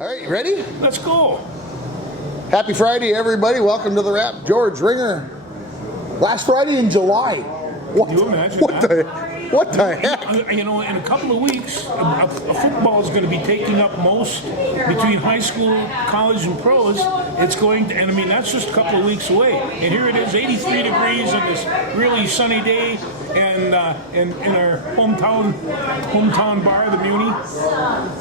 All right, you ready? Let's go. Happy Friday, everybody. Welcome to the Wrap. George Ringer. Last Friday in July. What? Can you imagine what that? What the heck? You know, in a couple of weeks, football is going to be taking up most between high school, college, and pros. It's going to, and I mean, that's just a couple of weeks away. And here it is, 83 degrees on this really sunny day, and in our hometown bar, the Muni.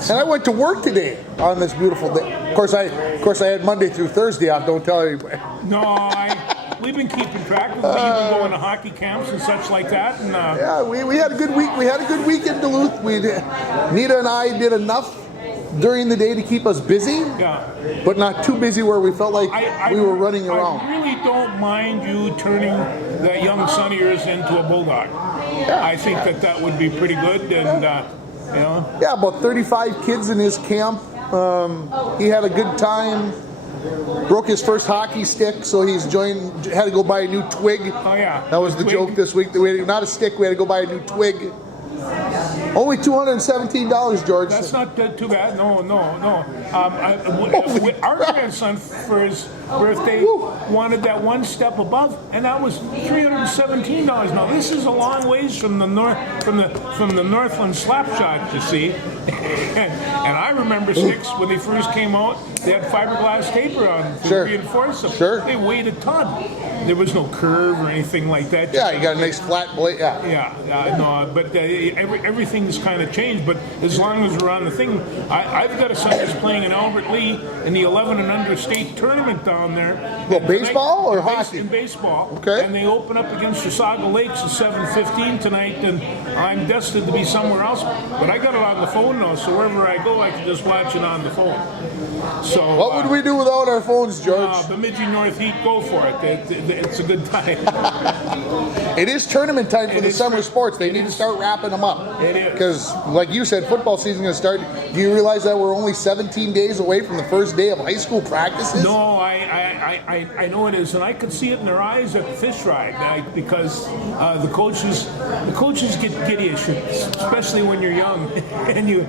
And I went to work today on this beautiful day. Of course, I had Monday through Thursday off. Don't tell anybody. No, we've been keeping track of it. We've been going to hockey camps and such like that. And yeah, we had a good week. We had a good week in Duluth. Nita and I did enough during the day to keep us busy, but not too busy where we felt like we were running around. I really don't mind you turning that young son of yours into a bulldog. Yeah. I think that would be pretty good, and you know. Yeah, about 35 kids in his camp. He had a good time. Broke his first hockey stick, so had to go buy a new twig. Oh yeah, that was the joke this week. Not a stick. We had to go buy a new twig. Only $217, George. That's not too bad. No. Our grandson for his birthday wanted that one step above, and that was $317. Now this is a long ways from the Northland Slapshot, you see. and I remember sticks when they first came out. They had fiberglass taper on to reinforce them. Sure. They weighed a ton. There was no curve or anything like that. Yeah, you got a nice flat blade. No, but everything's kind of changed. But as long as we're on the thing, I've got a son who's playing in Albert Lee in the 11 and under state tournament down there. Well, baseball or hockey? In baseball. Okay. And they open up against Chisago Lakes at 7:15 tonight, and I'm destined to be somewhere else. But I got it on the phone now, so wherever I go, I can just watch it on the phone. So what would we do without our phones, George? Bemidji North Heat, go for it. It's a good time. It is tournament time for the summer sports. They need to start wrapping them up. It is. Because, like you said, football season is going to start. Do you realize that we're only 17 days away from the first day of high school practices? No, I know it is, and I could see it in their eyes at the fish ride because the coaches get giddy, especially when you're young and you.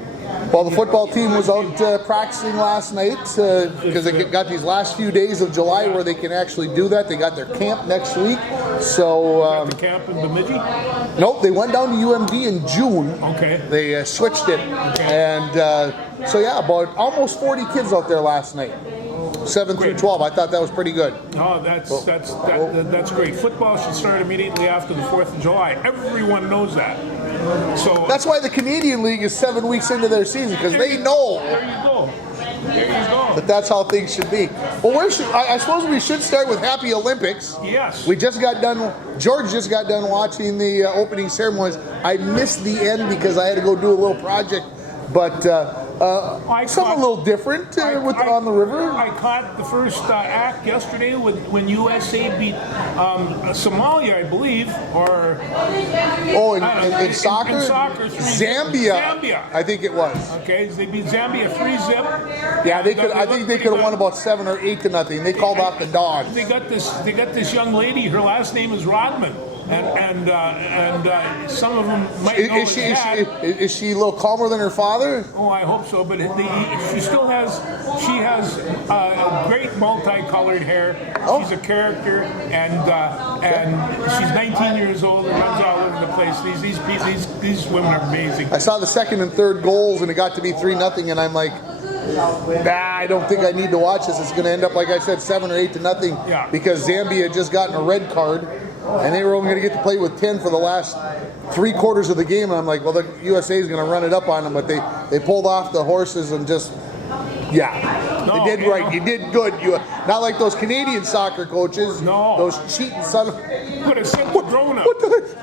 Well, the football team was out practicing last night because they got these last few days of July where they can actually do that. They got their camp next week. So the camp in Bemidji? Nope, they went down to UMD in June. Okay. They switched it, and so yeah, about almost 40 kids out there last night. 7 through 12. I thought that was pretty good. Oh, that's great. Football should start immediately after the 4th of July. Everyone knows that. So that's why the Canadian League is 7 weeks into their season, because they know. There you go. That's how things should be. Well, I suppose we should start with Happy Olympics. Yes. George just got done watching the opening ceremonies. I missed the end because I had to go do a little project, but something a little different on the river. I caught the first act yesterday when USA beat Somalia, I believe, or in soccer. In soccer, Zambia, I think it was. Okay, they beat Zambia 3-0. Yeah, they could. I think they could have won about 7 or 8-0. They called off the Dogs. They got this young lady. Her last name is Rodman. And some of them might know is she a little calmer than her father? Oh, I hope so. But she has great multicolored hair. Oh. She's a character, and she's 19 years old and runs all over the place. These women are amazing. I saw the second and third goals, and it got to be 3-0, and I'm like, I don't think I need to watch this. It's going to end up, like I said, 7 or 8-0, because Zambia had just gotten a red card. And they were only going to get to play with 10 for the last 3 quarters of the game. And I'm like, well, the USA is going to run it up on them. But they pulled off the horses and just, you did right. You did good. Not like those Canadian soccer coaches. No. Those cheating son of... Put a drone up.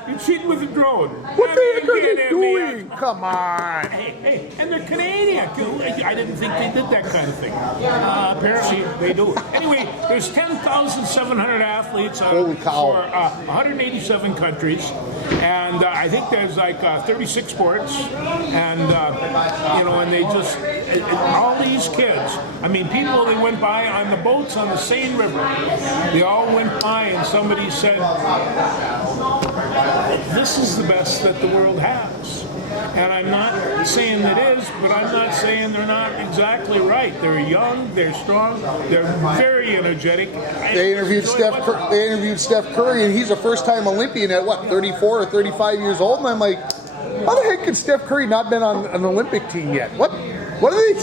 You're cheating with a drone. What the heck are they doing? Come on. Hey, and they're Canadian. I didn't think they did that kind of thing. Apparently they do. Anyway, there's 10,700 athletes for 187 countries. And I think there's like 36 sports. And, and they just... all these kids, I mean, people they went by on the boats on the Seine River. They all went by and somebody said, this is the best that the world has. And I'm not saying it is, but I'm not saying they're not exactly right. They're young, they're strong, they're very energetic. They interviewed Steph Curry, and he's a first-time Olympian at what, 34 or 35 years old? And I'm like, how the heck could Steph Curry not been on an Olympic team yet? What are they?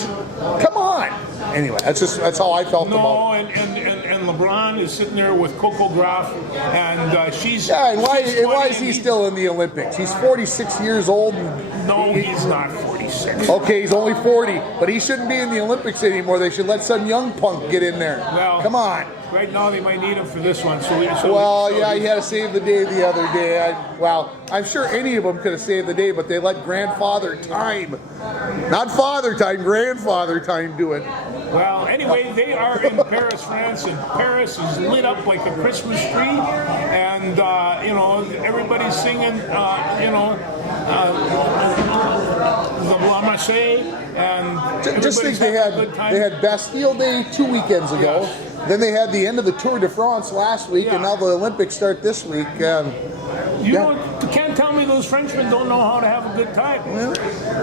Come on. Anyway, that's how I felt about it. And LeBron is sitting there with Coco Graf, and she's... Yeah, and why is he still in the Olympics? He's 46 years old. No, he's not 46. Okay, he's only 40, but he shouldn't be in the Olympics anymore. They should let some young punk get in there. Well, come on. Right now, they might need him for this one. He had to save the day the other day. I'm sure any of them could have saved the day, but they let grandfather time, not father time, grandfather time do it. Well, anyway, they are in Paris, France, and Paris is lit up like a Christmas tree, and everybody's singing, the Blanc Marseille, and just think they had Bastille Day 2 weekends ago. Yes. Then they had the end of the Tour de France last week, and now the Olympics start this week. You can't tell me those Frenchmen don't know how to have a good time. Well,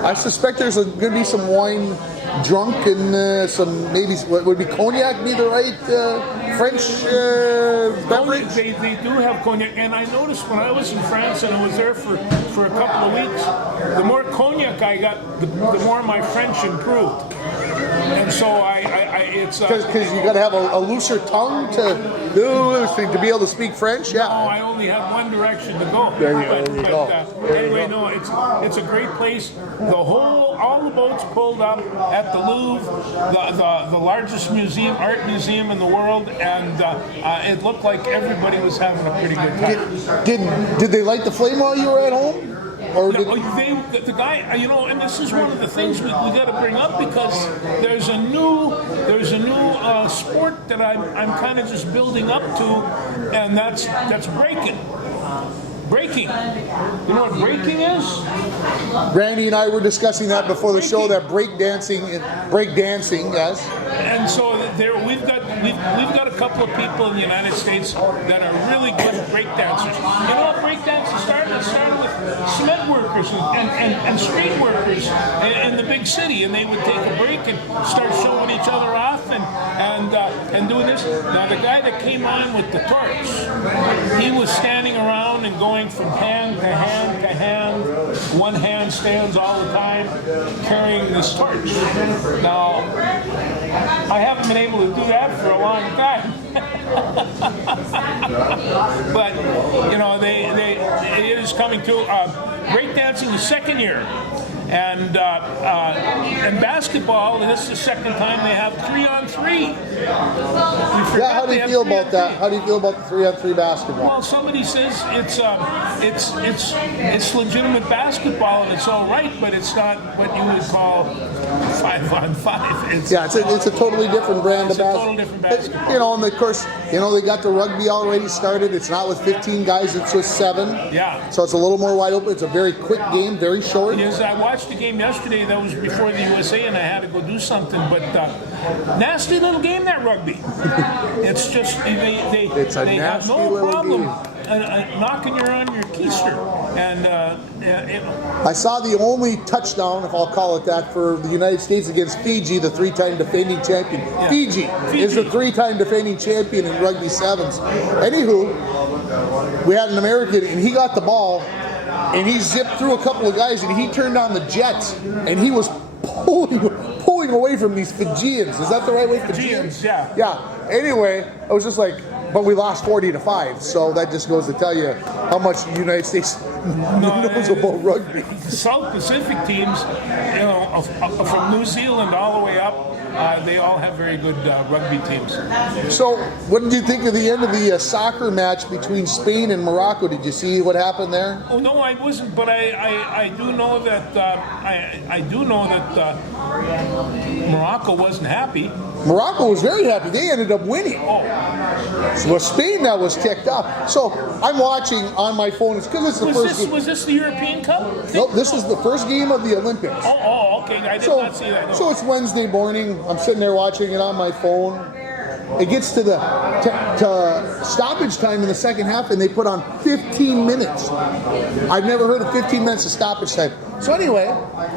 I suspect there's going to be some wine drunk and some maybe what would be cognac be the right French beverage? They do have cognac, and I noticed when I was in France and I was there for a couple of weeks, the more cognac I got, the more my French improved. And so it's because you got to have a looser tongue to be able to speak French. Yeah. No, I only had one direction to go. There you go. Anyway, no, it's a great place. All the boats pulled up at the Louvre, the largest art museum in the world, and it looked like everybody was having a pretty good time. Did they light the flame while you were at home? Or the guy, and this is one of the things we got to bring up, because there's a new sport that I'm kind of just building up to, and that's breaking. Breaking. You know what breaking is? Randy and I were discussing that before the show. That breakdancing, yes. And so we've got a couple of people in the United States that are really good breakdancers. You know what breakdancing started? It started with cement workers and street workers in the big city, and they would take a break and start showing each other off and doing this. Now the guy that came on with the torch, he was standing around and going from hand to hand to hand. One hand stands all the time carrying this torch. Now, I haven't been able to do that for a long time. But, it is coming to breakdancing the second year. And basketball, this is the second time they have 3-on-3. Yeah, how do you feel about that? How do you feel about the 3-on-3 basketball? Well, somebody says it's legitimate basketball and it's all right, but it's not what you would call 5-on-5. It's a totally different brand of basketball. Total different basketball. And of course, they got the rugby already started. It's not with 15 guys; it's with 7. Yeah. So it's a little more wide open. It's a very quick game, very short. Yes, I watched the game yesterday. That was before the USA, and I had to go do something. But nasty little game, that rugby. It's just they have no problem knocking you on your keister. And I saw the only touchdown, if I'll call it that, for the United States against Fiji, the 3-time defending champion. Yeah. Fiji is the 3-time defending champion in rugby sevens. Anywho, we had an American, and he got the ball, and he zipped through a couple of guys, and he turned on the jets, and he was pulling away from these Fijians. Is that the right way? Fijians, yeah. Yeah. Anyway, I was just like, but we lost 40-5, so that just goes to tell you how much the United States knows about rugby. The South Pacific teams, from New Zealand all the way up, they all have very good rugby teams. So, what did you think of the end of the soccer match between Spain and Morocco? Did you see what happened there? Oh no, I wasn't, but I do know that Morocco wasn't happy. Morocco was very happy. They ended up winning. Oh. Well, Spain that was ticked up. So I'm watching on my phone. It's because it's the first game. Was this the European Cup? Nope, this is the first game of the Olympics. Oh, okay. I did not see that. No. So it's Wednesday morning. I'm sitting there watching it on my phone. it gets to the to stoppage time in the second half, and they put on 15 minutes. I've never heard of 15 minutes of stoppage time. So anyway,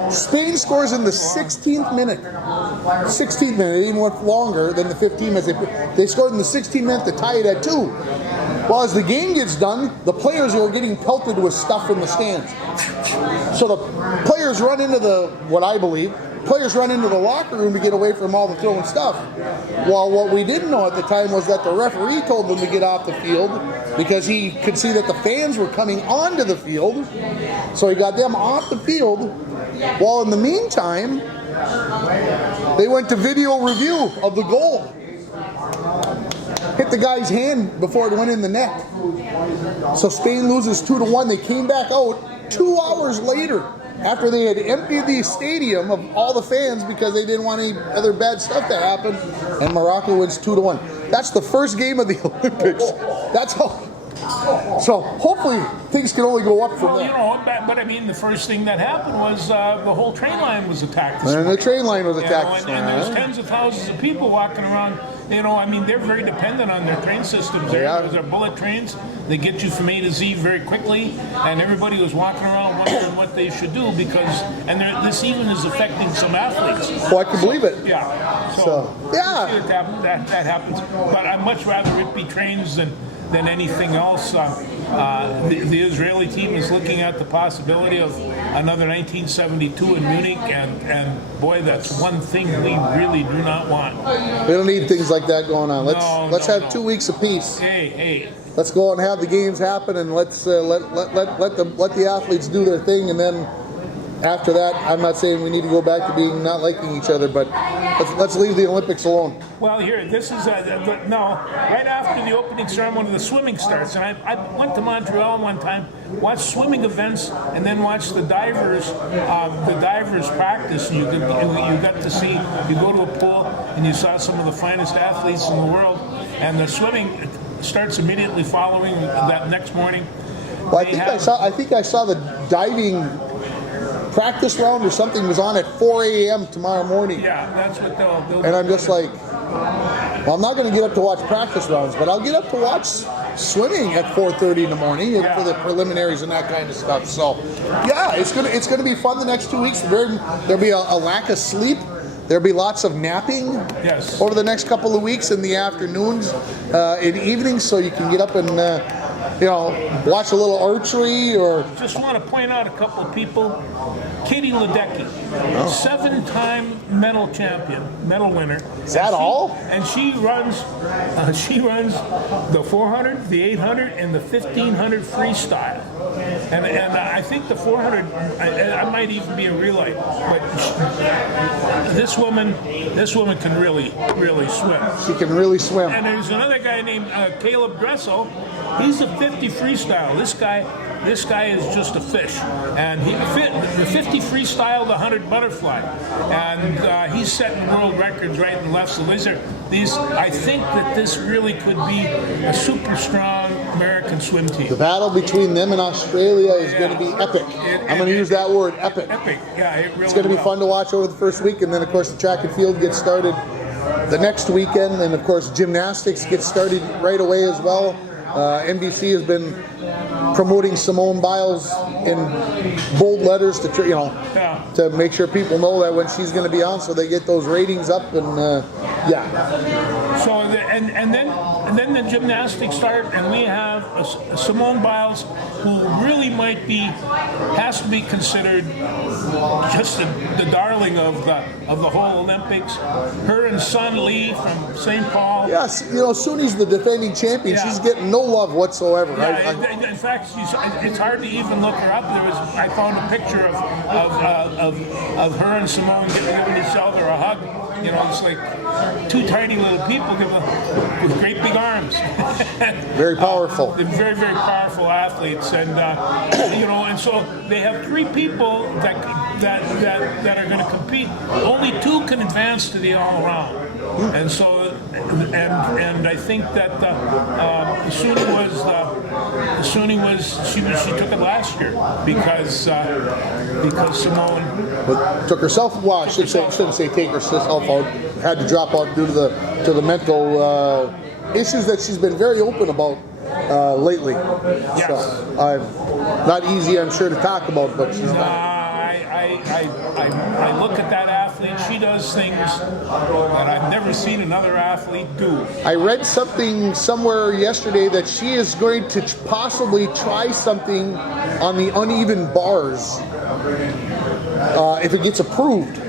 Spain scores in the 16th minute. 16th minute, it even went longer than the 15 minutes. They scored in the 16th minute to tie it at 2. Well, as the game gets done, the players are getting pelted with stuff in the stands. So the players run into players run into the locker room to get away from all the throwing stuff. Well, what we didn't know at the time was that the referee told them to get off the field because he could see that the fans were coming onto the field. So he got them off the field. While in the meantime, they went to video review of the goal. Hit the guy's hand before it went in the net. So Spain loses 2-1. They came back out 2 hours later after they had emptied the stadium of all the fans because they didn't want any other bad stuff to happen, and Morocco wins 2-1. That's the first game of the Olympics. That's how. So hopefully things can only go up from there. You know, but I mean, the first thing that happened was the whole train line was attacked. And the train line was attacked. And there's tens of thousands of people walking around. You know, I mean, they're very dependent on their train systems. They're bullet trains. They get you from A to Z very quickly, and everybody was walking around wondering what they should do because, this even is affecting some athletes. Oh, I can believe it. Yeah. So yeah. That happens. But I'd much rather it be trains than anything else. The Israeli team is looking at the possibility of another 1972 in Munich, and boy, that's one thing we really do not want. We don't need things like that going on. Let's have 2 weeks of peace. Hey. Let's go out and have the games happen, and let's let the athletes do their thing, and then after that, I'm not saying we need to go back to being not liking each other, but let's leave the Olympics alone. Well, here, this is right after the opening ceremony, the swimming starts, and I went to Montreal one time, watched swimming events, and then watched the divers practice. And you got to see, you go to a pool, and you saw some of the finest athletes in the world, and the swimming starts immediately following that next morning. Well, I think I saw the diving practice round or something was on at 4 a.m. tomorrow morning. Yeah, that's what they'll do. And I'm just like, well, I'm not going to get up to watch practice rounds, but I'll get up to watch swimming at 4:30 in the morning for the preliminaries and that kind of stuff. So, yeah, it's gonna be fun the next 2 weeks. There'll be a lack of sleep. There'll be lots of napping over the next couple of weeks in the afternoons, in evenings, so you can get up and watch a little archery or. Just want to point out a couple of people. Katie Ledecky, 7-time medal winner. Is that all? And she runs the 400, the 800, and the 1500 freestyle. And I think the 400, I might even be a relay. But this woman can really swim. She can really swim. And there's another guy named Caleb Dressel. He's a 50 freestyle. This guy is just a fish. And the 50 freestyle, the 100 butterfly. And he's setting world records right and left. So I think that this really could be a super strong American swim team. The battle between them and Australia is going to be epic. I'm going to use that word, epic. Epic, yeah. It really it's going to be fun to watch over the first week, and then, of course, the track and field gets started the next weekend, and, of course, gymnastics gets started right away as well. NBC has been promoting Simone Biles in bold letters to make sure people know that when she's going to be on, so they get those ratings up and So and then the gymnastics start, and we have a Simone Biles who really has to be considered just the darling of the whole Olympics. Her and Sun Lee from St. Paul. Yes, Suni's the defending champion. Yeah. She's getting no love whatsoever. Yeah, in fact, it's hard to even look her up. I found a picture of her and Simone giving each other a hug. It's like two tiny little people with great big arms. Very powerful. Very, very powerful athletes, and and so they have 3 people that are going to compete. Only 2 can advance to the all-around, and so and I think that Suni Suni she took it last year because Simone took herself. Well, I shouldn't say take herself out. Had to drop out due to the mental issues that she's been very open about lately. Yes. So, not easy, I'm sure, to talk about, but she's not. I look at that athlete. She does things that I've never seen another athlete do. I read something somewhere yesterday that she is going to possibly try something on the uneven bars if it gets approved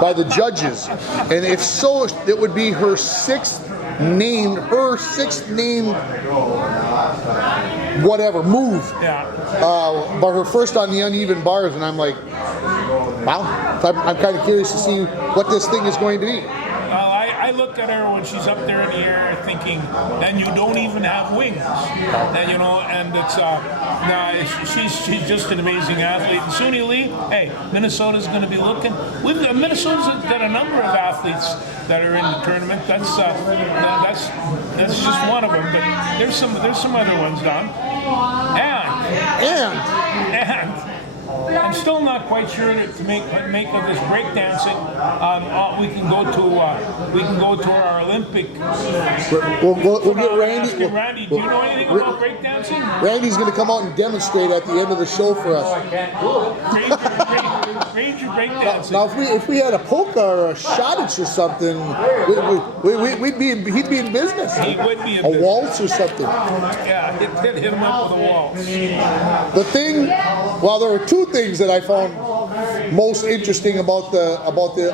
by the judges. And if so, it would be her sixth named whatever move. Yeah. But her first on the uneven bars, and I'm like, wow. I'm kind of curious to see what this thing is going to be. I looked at her when she's up there in the air, thinking, and you don't even have wings, and and it's she's just an amazing athlete. And Suni Lee, hey, Minnesota's going to be looking. Minnesota's got a number of athletes that are in the tournament. That's just one of them, but there's some other ones down. And I'm still not quite sure to make of this breakdancing. We can go to our Olympic. We'll get Randy. Randy, do you know anything about breakdancing? Randy's going to come out and demonstrate at the end of the show for us. Ranger breakdancing. Now, if we had a polka or a Shottich or something, he'd be in business. He would be in a business. waltz or something. Yeah, hit him up with a waltz. The thing, well, there were two things that I found most interesting about the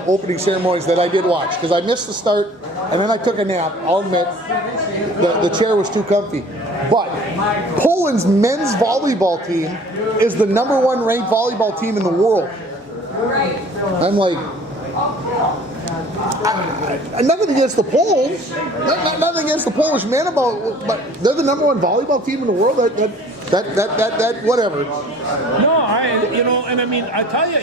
opening ceremonies that I did watch, because I missed the start and then I took a nap. I'll admit the chair was too comfy. But Poland's men's volleyball team is the #1 ranked volleyball team in the world. I'm like, nothing against the Poles, nothing against the Polish men, but they're the #1 volleyball team in the world. That whatever. No, I tell you,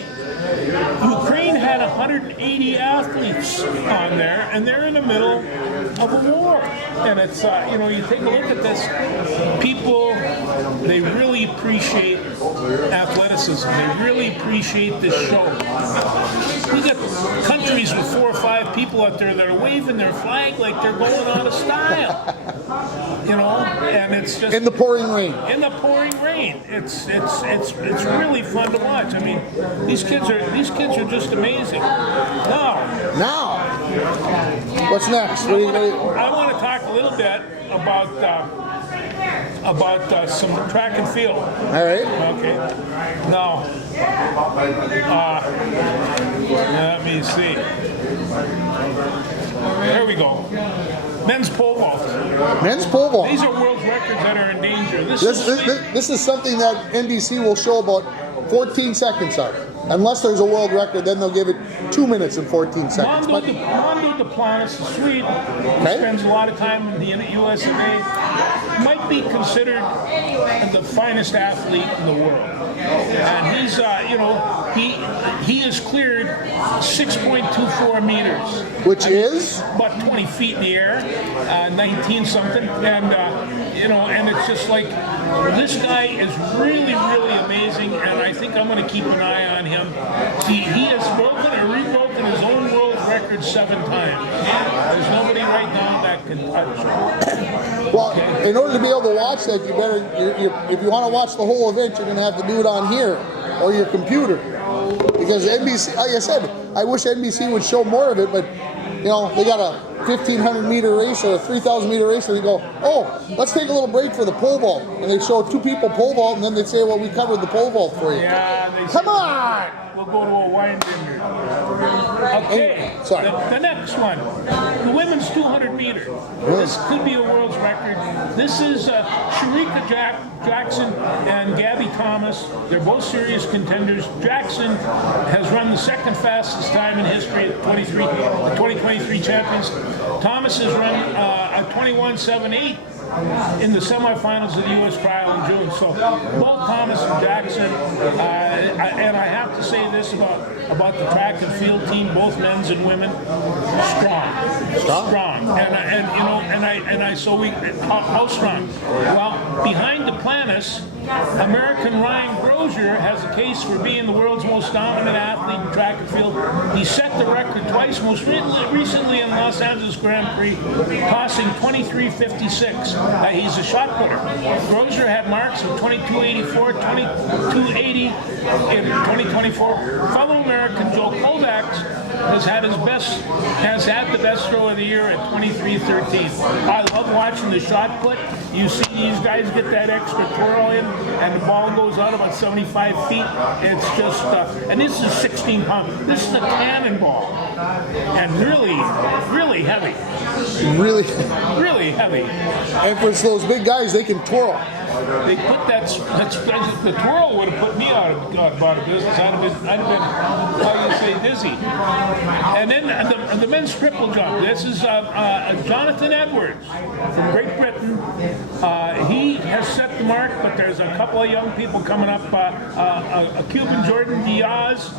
Ukraine had 180 athletes on there, and they're in the middle of a war. And it's, you take a look at this, people, they really appreciate athleticism. They really appreciate this show. We got countries with 4 or 5 people out there that are waving their flag like they're going out of style. And it's just in the pouring rain. In the pouring rain, it's really fun to watch. I mean, these kids are just amazing. Now, what's next? I want to talk a little bit about some track and field. All right. Okay. Now, let me see. There we go. Men's pole vault. Men's pole vault. These are world records that are in danger. This is something that NBC will show about 14 seconds of. Unless there's a world record, then they'll give it 2 minutes and 14 seconds. Mondo Duplantis, the Swede, who spends a lot of time in the US of A, might be considered the finest athlete in the world. And he's, he has cleared 6.24 meters. Which is? About 20 feet in the air, 19 something. And, and it's just like, this guy is really, really amazing, and I think I'm going to keep an eye on him. He has broken or rebroken his own world record 7 times. There's nobody right now that can touch him. Well, in order to be able to watch that, you better, if you want to watch the whole event, you're going to have to do it on here or your computer. Because NBC, like I said, I wish NBC would show more of it, but they got a 1,500 meter race or a 3,000 meter race, and they go, oh, let's take a little break for the pole vault. And they show 2 people pole vault, and then they say, well, we covered the pole vault for you. Yeah, come on! We'll go to a wine dinner. Okay, sorry. The next one, the women's 200 meter. This could be a world's record. This is Sharika Jackson and Gabby Thomas. They're both serious contenders. Jackson has run the 2nd fastest time in history at 2023 champions. Thomas has run a 21.78 in the semifinals of the U.S. trial in June. So both Thomas and Jackson, and I have to say this about the track and field team, both men's and women, strong. How strong? Well, behind Duplantis, American Ryan Grosier has a case for being the world's most dominant athlete in track and field. He set the record twice, most recently in Los Angeles Grand Prix, tossing 23.56. He's a shot putter. Grosier had marks of 22.84, 22.80 in 2024. Fellow American Joe Kovacs has had the best throw of the year at 23.13. I love watching the shot put. You see these guys get that extra twirl in, and the ball goes out about 75 feet. It's just, and this is 16 pounds. This is a cannonball, and really, really heavy. Really heavy. And for those big guys, they can twirl. They put the twirl would have put me out of business. I'd have been, how you say, dizzy. And then the men's triple jump. This is Jonathan Edwards from Great Britain. He has set the mark, but there's a couple of young people coming up. A Cuban, Jordan Diaz,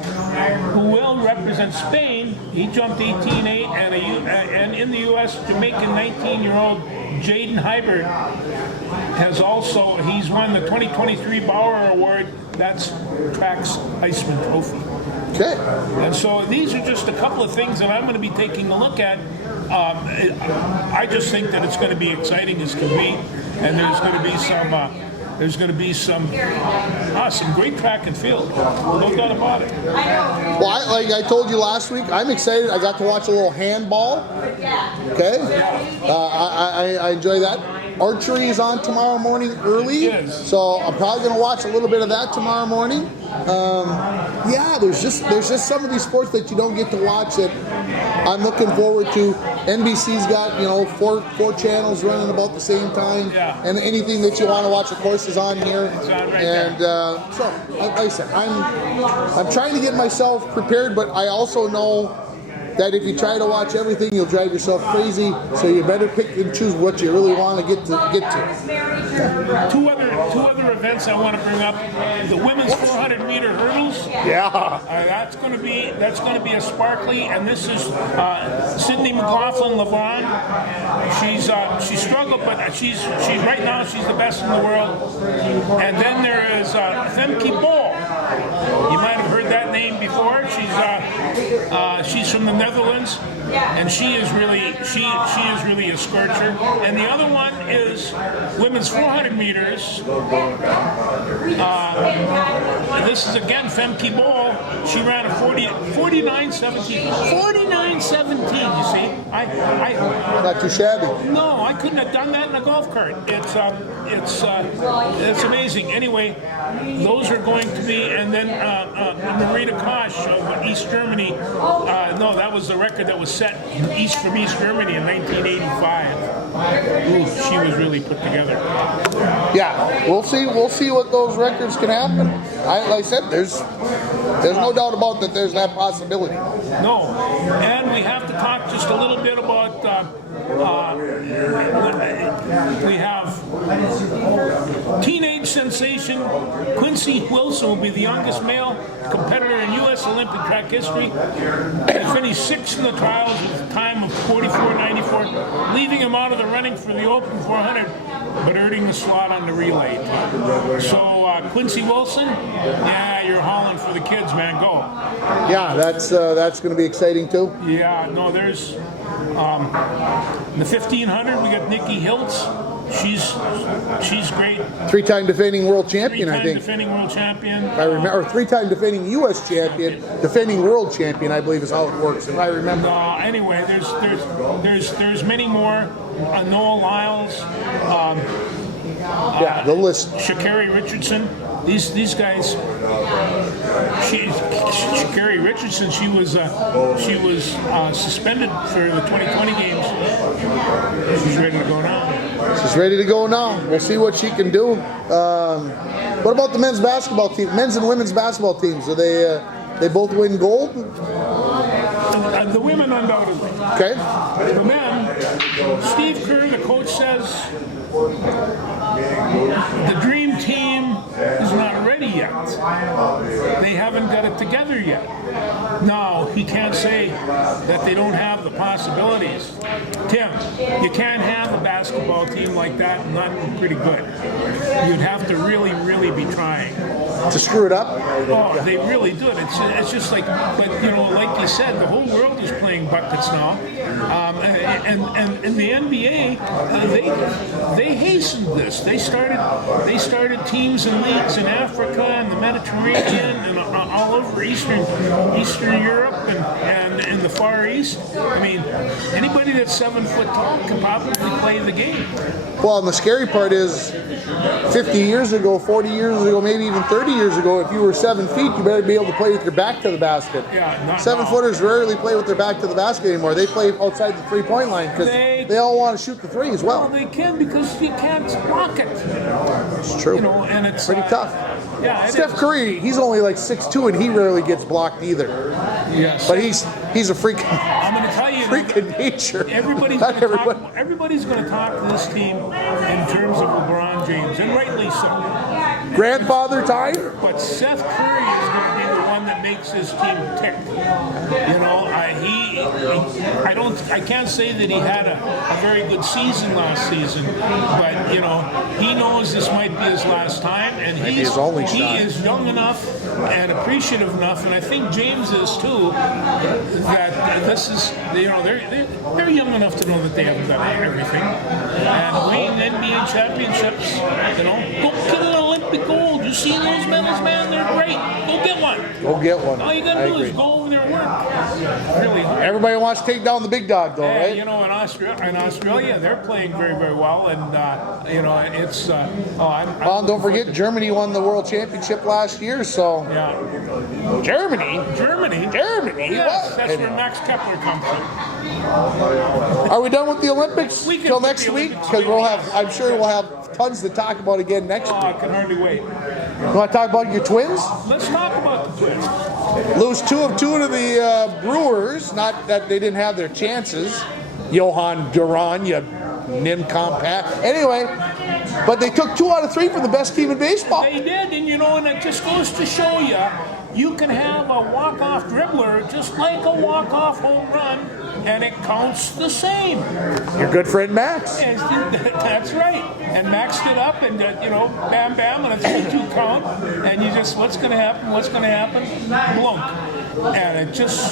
who will represent Spain. He jumped 18.8, and in the U.S., Jamaican 19-year-old Jaden Hybert he's won the 2023 Bauer Award. That's track's Iceman Trophy. Okay. And so these are just a couple of things that I'm going to be taking a look at. I just think that it's going to be exciting as can be, and there's going to be some great track and field. No doubt about it. Well, like I told you last week, I'm excited. I got to watch a little handball. Okay. I enjoy that. Archery is on tomorrow morning early, so I'm probably going to watch a little bit of that tomorrow morning. There's just some of these sports that you don't get to watch that I'm looking forward to. NBC's got four channels running about the same time, and anything that you want to watch, of course, is on here. It's on right and so, like I said, I'm trying to get myself prepared, but I also know that if you try to watch everything, you'll drive yourself crazy. So you better pick and choose what you really want to get to. Two other events I want to bring up: the women's 400-meter hurdles. That's going to be a sparkly. And this is Sydney McLaughlin LeBron. She struggled, but she's right now she's the best in the world. And then there is Femke Bol. You might have heard that name before. She's from the Netherlands, and she is really a scorcher. And the other one is women's 400 meters. This is again Femke Bol. She ran a 49.17. 49.17. You see, not too shabby. No, I couldn't have done that in a golf cart. It's amazing. Anyway, those are going to be, and then Marita Koch of East Germany. No, that was the record that was set from East Germany in 1985. Ooh, she was really put together. Yeah, we'll see what those records can happen. Like I said, there's no doubt about that. There's that possibility. No, and we have to talk just a little bit about. We have teenage sensation Quincy Wilson will be the youngest male competitor in U.S. Olympic track history. He finished sixth in the trials with a time of 44.94, leaving him out of the running for the Open 400, but earning the slot on the relay. So Quincy Wilson, you're hauling for the kids, man. Go. Yeah, that's going to be exciting too. Yeah, no, there's the 1500. We got Nikki Hiltz. She's great. Three-time defending world champion, I think. Defending world champion. I remember, or three-time defending U.S. champion, defending world champion, I believe is how it works, if I remember. Anyway, there's many more. Noah Lyles. The list. Sha'Carri Richardson. These guys. Sha'Carri Richardson. She was suspended for the 2020 games. She's ready to go now. She's ready to go now. We'll see what she can do. What about the men's basketball team? Men's and women's basketball teams? Do they both win gold? The women undoubtedly. Okay. The men, Steve Kerr, the coach, says the dream team is not ready yet. They haven't got it together yet. Now, he can't say that they don't have the possibilities. Tim, you can't have a basketball team like that and not be pretty good. You'd have to really, really be trying. To screw it up? Oh, they really do. It's just like, but you know, like you said, the whole world is playing buckets now, and the NBA, they hastened this. They started teams and leagues in Africa and the Mediterranean and all over Eastern Europe and in the Far East. I mean, anybody that's 7 foot tall can probably play the game. Well, and the scary part is 50 years ago, 40 years ago, maybe even 30 years ago, if you were 7 feet, you better be able to play with your back to the basket. Yeah, 7-footers rarely play with their back to the basket anymore. They play outside the three-point line because they all want to shoot the three as well. Well, they can because you can't block it. It's true. You know, and it's pretty tough. Yeah, Steph Curry, he's only like 6'2", and he rarely gets blocked either. Yes. But he's a freak. I'm going to tell you, freak of nature. Everybody's going to talk to this team in terms of LeBron James, and rightly so. Grandfather time? But Seth Curry is going to be the one that makes his team tick. You know, I can't say that he had a very good season last season, but you know, he knows this might be his last time, and he is young enough and appreciative enough, and I think James is too, that this is, you know, they're young enough to know that they haven't done everything, and winning NBA championships, you know, go get an Olympic gold. You see those medals, man? They're great. Go get one. Go get one. All you gotta do is go over there and work. Really hard. Everybody wants to take down the big dog, though, right? You know, in Australia, they're playing very, very well, and you know, it's. Well, don't forget, Germany won the World Championship last year, so. Yeah. Germany. Yes, what? That's where Max Kepler comes from. Are we done with the Olympics till next week? Because I'm sure we'll have tons to talk about again next week. I can hardly wait. You want to talk about your Twins? Let's talk about the Twins. Lose 2 of 2 to the Brewers. Not that they didn't have their chances. Johan Duran, you nincompat. Anyway, but they took 2 out of 3 from the best team in baseball. They did, and you know, and it just goes to show you can have a walk-off dribbler just like a walk-off home run, and it counts the same. Your good friend Max. And that's right. And Max stood up and, you know, bam, bam, and a 3-2 count, and you just, what's going to happen? Blunk. And it just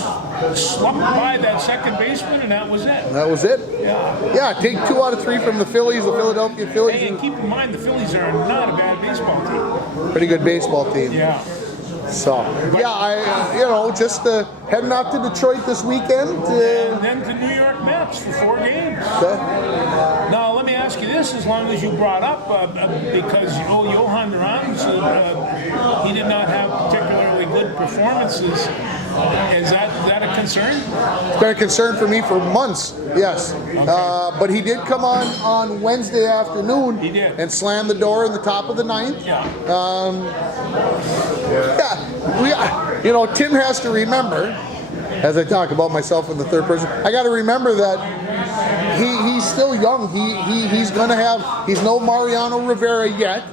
slumped by that second baseman, and that was it. That was it? Yeah. Yeah, take 2 out of 3 from the Phillies, the Philadelphia Phillies. Hey, and keep in mind, the Phillies are not a bad baseball team. Pretty good baseball team. Yeah. So, yeah, just heading out to Detroit this weekend. And then to New York Mets for 4 games. Okay. Now, let me ask you this, as long as you brought up, because Johan Duran, he did not have particularly good performances. Is that a concern? It's been a concern for me for months, yes. Okay. But he did come on Wednesday afternoon. He did. And slam the door in the top of the 9th. Yeah. Tim has to remember, as I talk about myself in the third person, I got to remember that he's still young. He's no Mariano Rivera yet.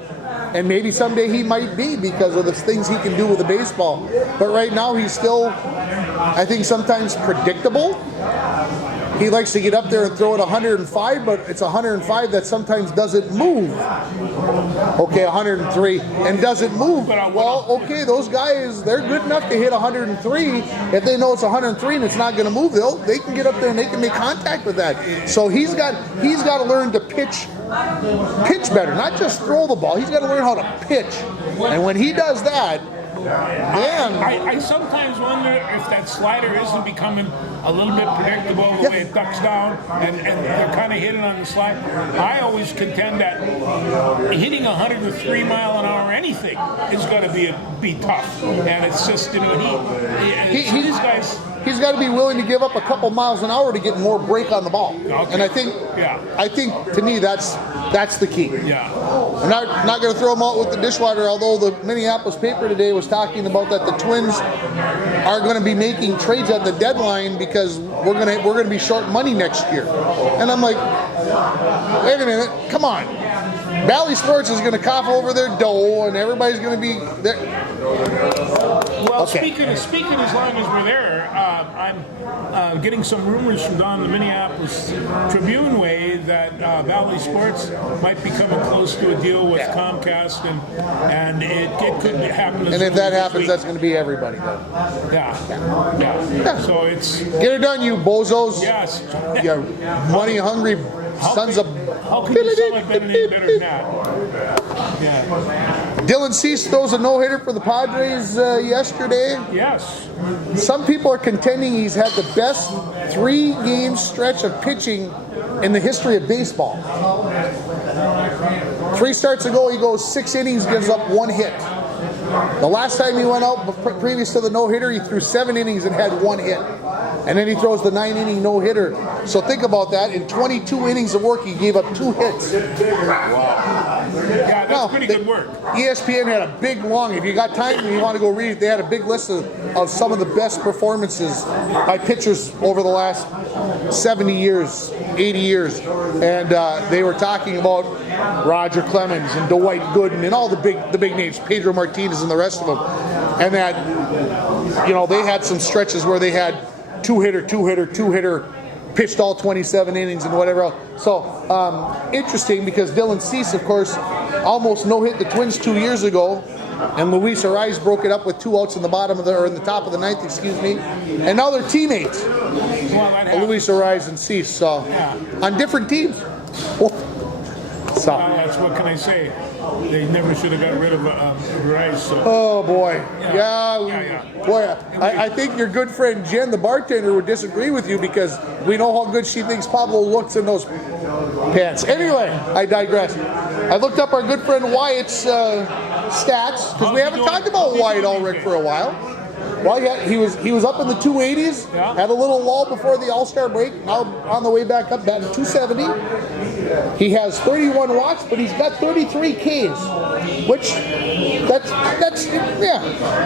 And maybe someday he might be because of the things he can do with the baseball. But right now he's still, I think, sometimes predictable. He likes to get up there and throw it 105, but it's 105 that sometimes doesn't move. Okay, 103 and doesn't move. Well, okay, those guys, they're good enough to hit 103. If they know it's 103 and it's not going to move, they can get up there and they can make contact with that. So he's got to learn to pitch better, not just throw the ball. He's got to learn how to pitch. And when he does that, man. I sometimes wonder if that slider isn't becoming a little bit predictable the way it ducks down and they're kind of hitting on the slide. I always contend that hitting 103 mile an hour anything is going to be tough. And it's just, you know, these guys. He's got to be willing to give up a couple miles an hour to get more break on the ball. Okay. And I think to me that's That's the key. Yeah. I'm not going to throw them out with the dishwater, although the Minneapolis paper today was talking about that the Twins are going to be making trades at the deadline because we're going to be short money next year. And I'm like, wait a minute, come on. Valley Sports is going to cough over their dough, and everybody's going to be there. Well, speaking as long as we're there, I'm getting some rumors from down the Minneapolis Tribune way that Valley Sports might be coming close to a deal with Comcast, and it could happen. And if that happens, that's going to be everybody then. Yeah. So it's get it done, you bozos. Yes. You money-hungry sons of. How can you sell it better than that? Yeah. Dylan Cease throws a no-hitter for the Padres yesterday. Yes. Some people are contending he's had the best 3-game stretch of pitching in the history of baseball. 3 starts ago, he goes 6 innings, gives up 1 hit. The last time he went out, previous to the no-hitter, he threw 7 innings and had 1 hit. And then he throws the 9-inning no-hitter. So think about that. In 22 innings of work, he gave up 2 hits. Wow. Yeah, that's pretty good work. ESPN had a big, long, if you got time and you want to go read it, they had a big list of some of the best performances by pitchers over the last 70 years, 80 years. And they were talking about Roger Clemens and Dwight Gooden and all the big names, Pedro Martinez and the rest of them. And that, you know, they had some stretches where they had 2-hitter, pitched all 27 innings and whatever else. So, interesting because Dylan Cease, of course, almost no-hit the Twins 2 years ago, and Luis Ariz broke it up with 2 outs in the top of the ninth, excuse me. And now they're teammates, Luis Ariz and Cease, so on different teams. So. That's what can I say? They never should have got rid of Rice. So. Oh boy, boy. I think your good friend Jen, the bartender, would disagree with you because we know how good she thinks Pablo looks in those pants. Anyway, I digress. I looked up our good friend Wyatt's stats because we haven't talked about Wyatt Ulrich for a while. Well, yeah, he was up in the 280s, had a little lull before the All-Star break, now on the way back up, batting 270. He has 31 walks, but he's got 33 Ks, which, that's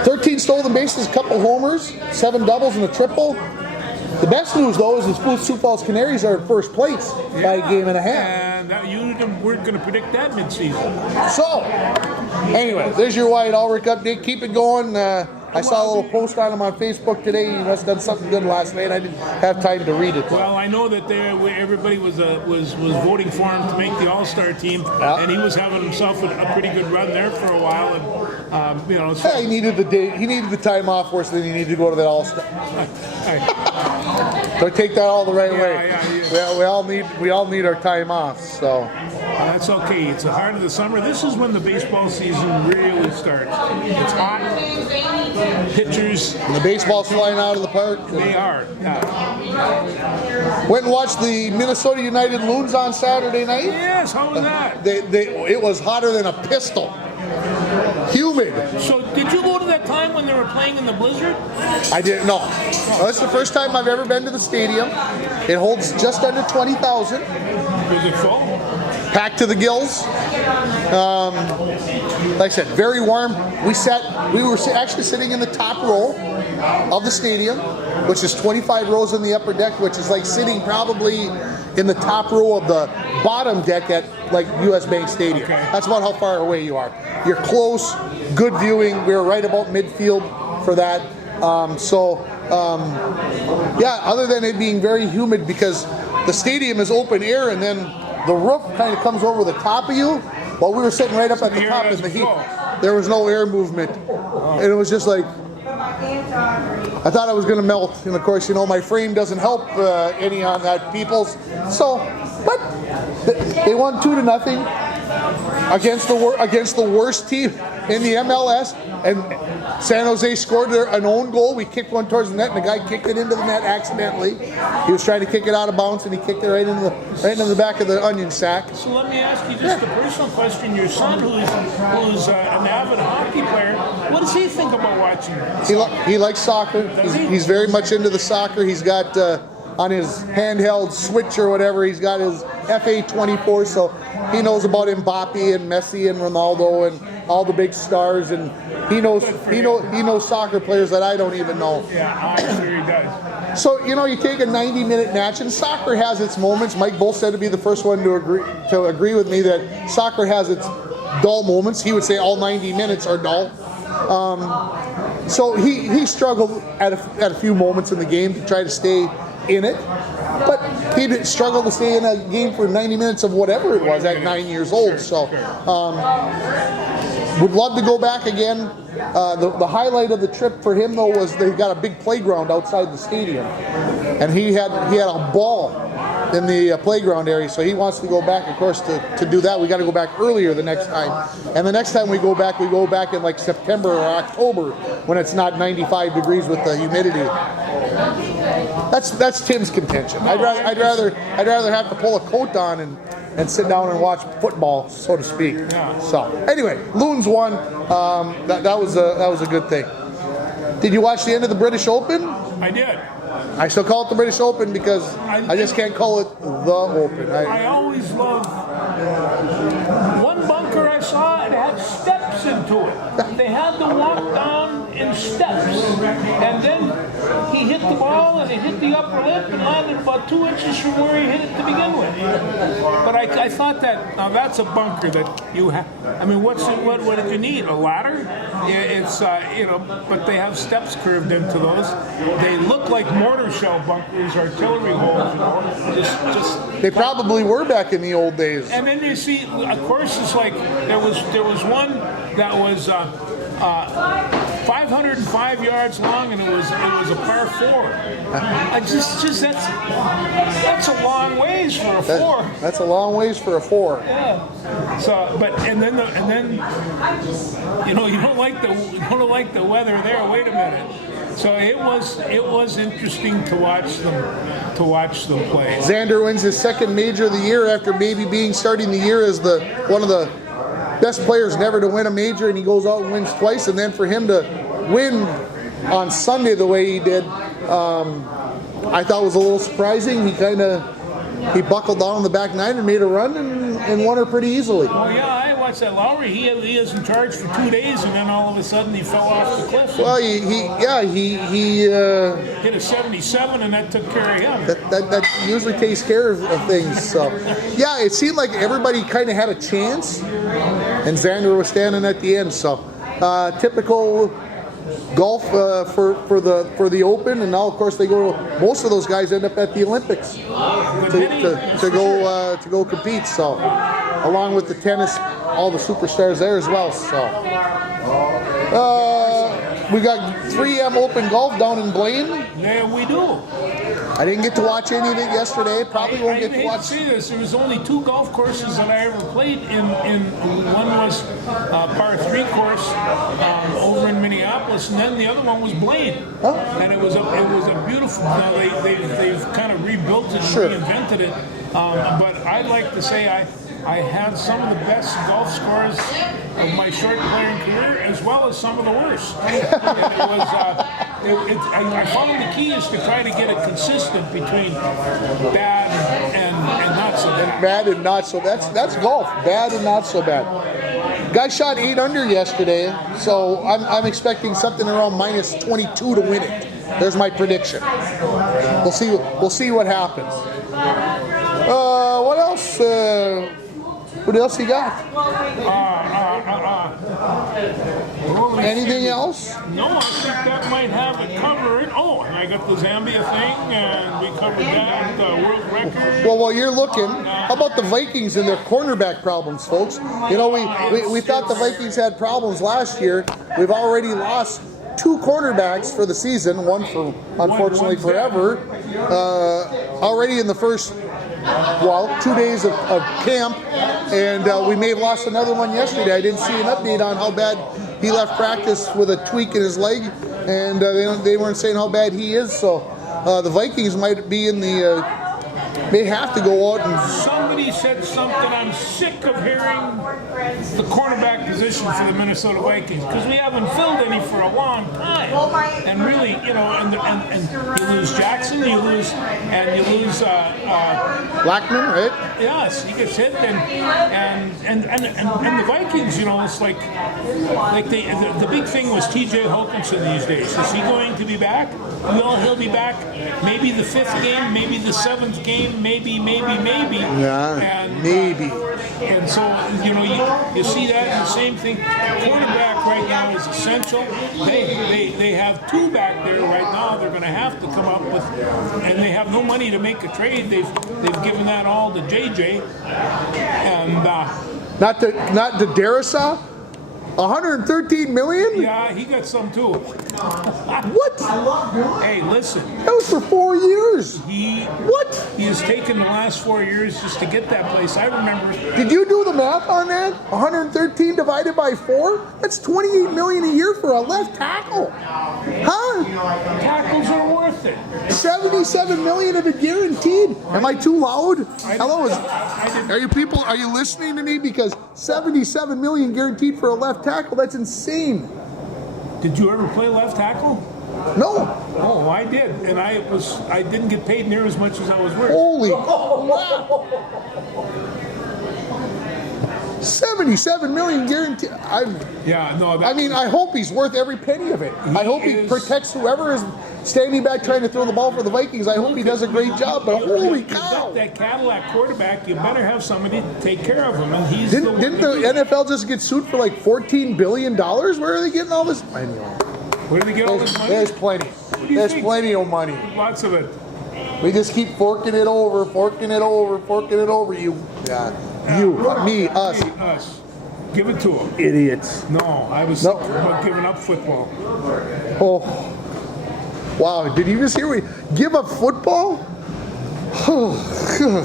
13 stolen bases, a couple homers, 7 doubles and a triple. The best news, though, is the Sioux Falls Canaries are in first place by a game and a half. And you weren't going to predict that midseason. So, anyway, there's your Wyatt Ulrich update. Keep it going. I saw a little post on him on Facebook today. He must have done something good last night. I didn't have time to read it. Well, I know that everybody was voting for him to make the All-Star team, and he was having himself a pretty good run there for a while. And you know, he needed the time off worse than he needed to go to the All-Star. Don't take that all the right way. Yeah. We all need our time off. So. That's okay. It's the heart of the summer. This is when the baseball season really starts. It's hot. Pitchers. And the baseball's flying out of the park. They are. Went and watched the Minnesota United Loons on Saturday night. Yes, how was that? It was hotter than a pistol. Humid. So did you go to that time when they were playing in the blizzard? I didn't. No. That's the first time I've ever been to the stadium. It holds just under 20,000. Was it full? Packed to the gills. Like I said, very warm. We were actually sitting in the top row of the stadium, which is 25 rows in the upper deck, which is like sitting probably in the top row of the bottom deck at like US Bank Stadium. Okay. That's about how far away you are. You're close, good viewing. We were right about midfield for that. Other than it being very humid because the stadium is open air and then the roof kind of comes over the top of you. While we were sitting right up at the top in the heat, there was no air movement. And it was just like, I thought I was going to melt. And of course, you know, my frame doesn't help any on that, peoples. So, but they won 2-0 against the worst team in the MLS. And San Jose scored an own goal. We kicked one towards the net, and the guy kicked it into the net accidentally. He was trying to kick it out of bounds, and he kicked it right into the back of the onion sack. So let me ask you just a personal question. Your son, who's an avid hockey player, what does he think about watching this? He likes soccer. He's very much into the soccer. He's got his handheld switch or whatever. He's got his FA24, so he knows about Mbappe and Messi and Ronaldo and all the big stars, and he knows soccer players that I don't even know. Yeah, I'm sure he does. So, you know, you take a 90-minute match, and soccer has its moments. Mike Bull said to be the first one to agree with me that soccer has its dull moments. He would say all 90 minutes are dull. So he struggled at a few moments in the game to try to stay in it, but he didn't struggle to stay in a game for 90 minutes of whatever it was at 9 years old. So would love to go back again. The highlight of the trip for him, though, was they got a big playground outside the stadium, and he had a ball in the playground area, so he wants to go back, of course, to do that. We got to go back earlier the next time, and the next time we go back in like September or October when it's not 95 degrees with the humidity. That's Tim's contention. I'd rather have to pull a coat on and sit down and watch football, so to speak. So anyway, Loons won. That was a good thing. Did you watch the end of the British Open? I did. I still call it the British Open because I just can't call it the Open. I always love one bunker I saw. It had steps into it. They had to walk down in steps, and then he hit the ball and it hit the upper lip and landed about 2 inches from where he hit it to begin with. But I thought that now that's a bunker that you have. I mean, what did you need? A ladder? It's but they have steps curved into those. They look like mortar shell bunkers, artillery holes. Just they probably were back in the old days. And then you see, of course, it's like there was one that was 505 yards long, and it was a par 4. That's a long ways for a 4. That's a long ways for a 4. Yeah. So, but and then you don't like the weather there. Wait a minute. So it was interesting to watch them play. Xander wins his second major of the year after maybe starting the year as one of the best players never to win a major, and he goes out and wins twice. And then for him to win on Sunday the way he did, I thought was a little surprising. He buckled down on the back nine and made a run and won her pretty easily. Oh yeah, I watched that. Lowry, he is in charge for 2 days, and then all of a sudden he fell off the cliff. Well, he hit a 77, and that took care of him. That usually takes care of things. So yeah, it seemed like everybody kind of had a chance, and Xander was standing at the end. So typical golf for the Open, and now of course most of those guys end up at the Olympics to go compete. So along with the tennis, all the superstars there as well. So we got 3M Open Golf down in Blaine. Yeah, we do. I didn't get to watch any of it yesterday. Probably won't get to watch. I hate to say this. There was only 2 golf courses that I ever played in. One was par 3 course over in Minneapolis, and then the other one was Blaine. Huh? And it was a beautiful. They've kind of rebuilt it and reinvented it. But I'd like to say I had some of the best golf scores of my short playing career, as well as some of the worst. And it was. I found the key is to try to get it consistent between bad and not so bad. And bad and not so. That's golf. Bad and not so bad. Guy shot 8 under yesterday, so I'm expecting something around minus 22 to win it. There's my prediction. We'll see what happens. What else? What else you got? Anything else? No, I think that might have it covered. Oh, and I got the Zambia thing, and we covered that, world record. Well, while you're looking, how about the Vikings and their cornerback problems, folks? You know, we thought the Vikings had problems last year. We've already lost 2 cornerbacks for the season, one for, unfortunately, forever. Already in the first 2 days of camp, and we may have lost another one yesterday. I didn't see an update on how bad he left practice with a tweak in his leg, and they weren't saying how bad he is. So the Vikings might be in may have to go out and. Somebody said something. I'm sick of hearing the cornerback position for the Minnesota Vikings because we haven't filled any for a long time. And really, you know, and you lose Jackson, you lose Blackman, right? yes, he gets hit, and the Vikings, you know, it's like the big thing was T.J. Hawkinson these days. Is he going to be back? Well, he'll be back. Maybe the 5th game, maybe the 7th game, maybe. Yeah, and, maybe. And so, you know, you see that, and the same thing. Quarterback right now is essential. They have 2 back there right now. They're going to have to come up with, and they have no money to make a trade. They've given that all to JJ, and not to Darissa. 113 million? yeah, he got some too. What? Hey, listen. That was for 4 years. He has taken the last 4 years just to get that place. I remember. Did you do the math on that? 113 divided by 4? That's 28 million a year for a left tackle. Huh? Tackles are worth it. 77 million of it guaranteed. Am I too loud? Hello, are you listening to me? Because 77 million guaranteed for a left tackle, that's insane. Did you ever play left tackle? No. Oh, I did, and I didn't get paid near as much as I was worth. Holy crap. 77 million guaranteed. I mean, I hope he's worth every penny of it. I hope he protects whoever is standing back trying to throw the ball for the Vikings. I hope he does a great job, but holy cow. That Cadillac quarterback, you better have somebody to take care of him. And didn't the NFL just get sued for like $14 billion? Where are they getting all this? Anyway. Where do they get all this money? There's plenty. There's plenty of money. Lots of it. We just keep forking it over. You. Yeah. You, me, us. Us. Give it to them. Idiots. No, I was thinking about giving up football. Oh. Wow, did you just hear me? Give up football? Oh,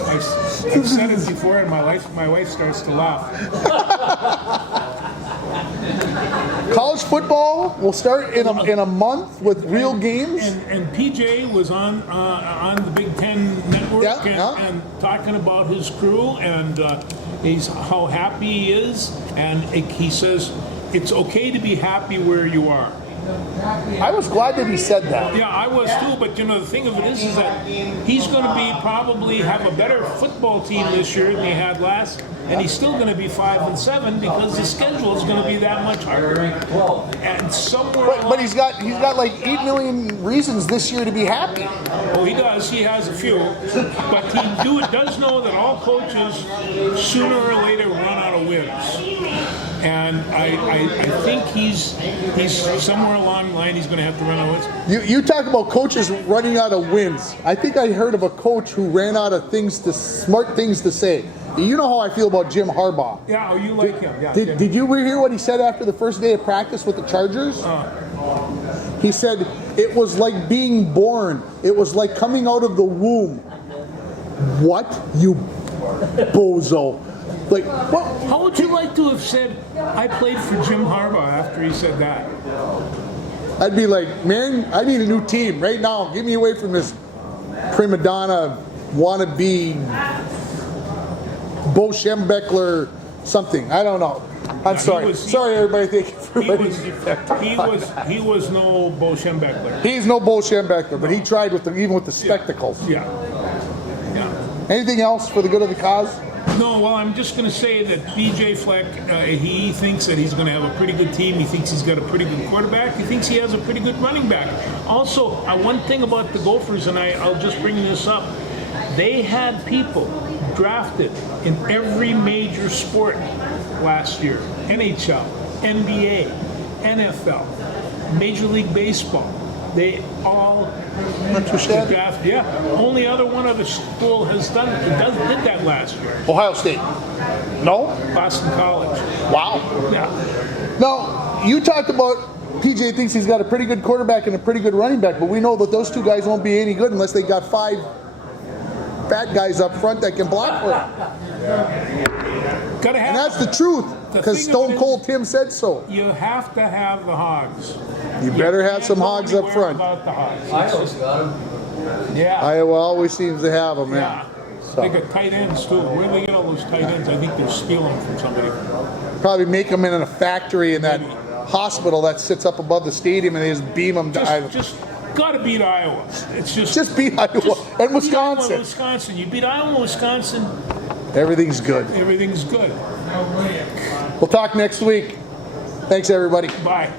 I've said it before, and my wife starts to laugh. College football will start in a month with real games. And PJ was on the Big Ten Network and talking about his crew and he's how happy he is, and he says it's okay to be happy where you are. I was glad that he said that. Yeah, I was too, but you know, the thing of it is that he's going to probably have a better football team this year than he had last, and he's still going to be 5-7 because the schedule is going to be that much harder. And somewhere, but he's got like 8 million reasons this year to be happy. Oh, he does. He has a few, but he does know that all coaches sooner or later run out of wins. And I think he's somewhere along the line he's going to have to run out of wins. You talk about coaches running out of wins. I think I heard of a coach who ran out of smart things to say. You know how I feel about Jim Harbaugh. Yeah, you like him. Yeah, did you hear what he said after the first day of practice with the Chargers? He said it was like being born. It was like coming out of the womb. What? You bozo. Like, what? How would you like to have said, I played for Jim Harbaugh after he said that? I'd be like, man, I need a new team right now. Get me away from this prima donna, wannabe, Bo Schembechler, something. I don't know. I'm sorry. Sorry, everybody. Thank you for letting me He was no Bo Schembechler. He's no Bo Schembechler, but he tried even with the spectacles. Yeah. Anything else for the good of the cause? No, well, I'm just going to say that B.J. Fleck, he thinks that he's going to have a pretty good team. He thinks he's got a pretty good quarterback. He thinks he has a pretty good running back. Also, one thing about the Gophers, and I'll just bring this up, they had people drafted in every major sport last year. NHL, NBA, NFL, Major League Baseball. They all draft. Yeah, only other one other school has did that last year. Ohio State. No? Boston College. Wow. Yeah. Now, you talked about PJ thinks he's got a pretty good quarterback and a pretty good running back, but we know that those two guys won't be any good unless they got 5 fat guys up front that can block for him. And that's the truth, because Stone Cold Tim said so. You have to have the hogs. You better have some hogs up front. About the hogs. I always got them. Yeah. Iowa always seems to have them, yeah. They got tight ends too. Where do they get all those tight ends? I think they're stealing them from somebody. Probably make them in a factory in that hospital that sits up above the stadium, and they just beam them to Just got to beat Iowa. It's just beat Iowa and Wisconsin. Iowa, Wisconsin. You beat Iowa, Wisconsin. Everything's good. Everything's good. We'll talk next week. Thanks, everybody. Bye.